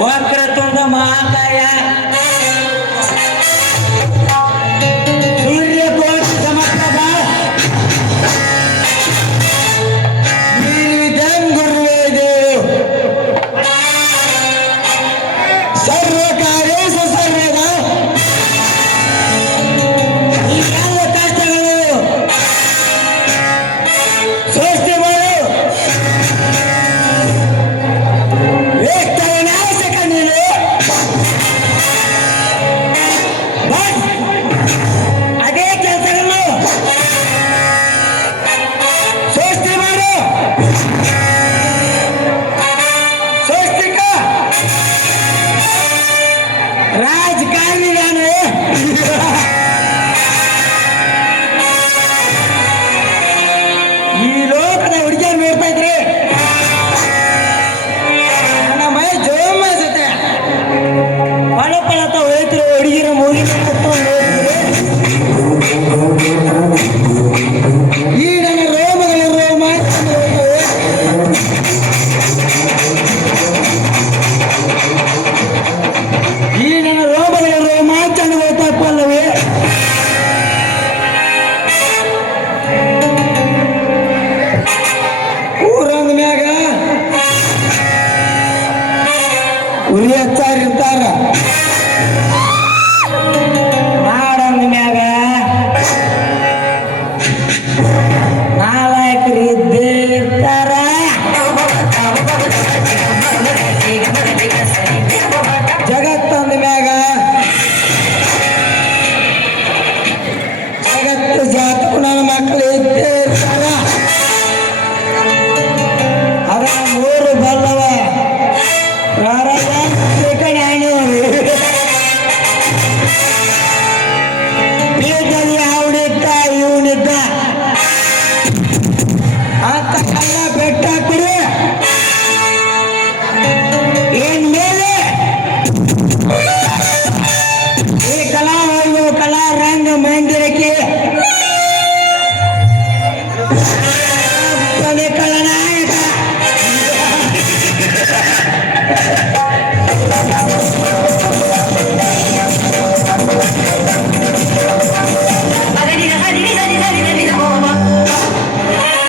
ವಕ್ರತುಂಡ ಮಹಾಕಾಯ ಸೂರ್ಯಕೋಟಿ ಸಮಪ್ರಭ ನಿರ್ವಿಘ್ನಂ ಗುರುವೇ ದೇವ ಸರ್ವಕಾರ್ಯೇಷು ಸರ್ವದಾ ಈ ಎಲ್ಲ ಕಷ್ಟಗಳು ಸೃಷ್ಟಿ ಮಾಡು ಅದೇ ಕೆಲಸಗಳನ್ನು ಸೃಷ್ಟಿ ಮಾಡು ಸೃಷ್ಟಿಕ ರಾಜಕಾರಣಿಗಾನು ಈ ಲೋಕದ ಹುಡುಗಿಯರು ನೋಡ್ತಾ ಇದ್ರಿ ನನ್ನ ಮೈ ಜೋಮ ಅನ್ಸುತ್ತೆ ಪಳ ಪಳತ ಹೋಯ್ತಿರೋ ಹುಡುಗಿರ ಮೂಗಿನ ಈ ನನ್ನ ರೋಮಗಳ ರೋಮಾಂಚ ಈ ನನ್ನ ರೋಮಗಳ ರೋಮಾಂಚ ತಪ್ಪಲ್ಲವೇ ಊರಂದ ಮ್ಯಾಗ ಉರಿ ಹಚ್ಚಾರಿರ್ತಾರ ನಾಡಂದ ಮ್ಯಾಗ ನಾಲಾಯಕರು ಇದ್ದೇ ಇರ್ತಾರ ಜಗತ್ತಂದ ಮ್ಯಾಗ ಜಗತ್ತು ಜಾತಕು ನನ್ನ ಮಕ್ಕಳು ಇದ್ದೇ ಇರ್ತಾರ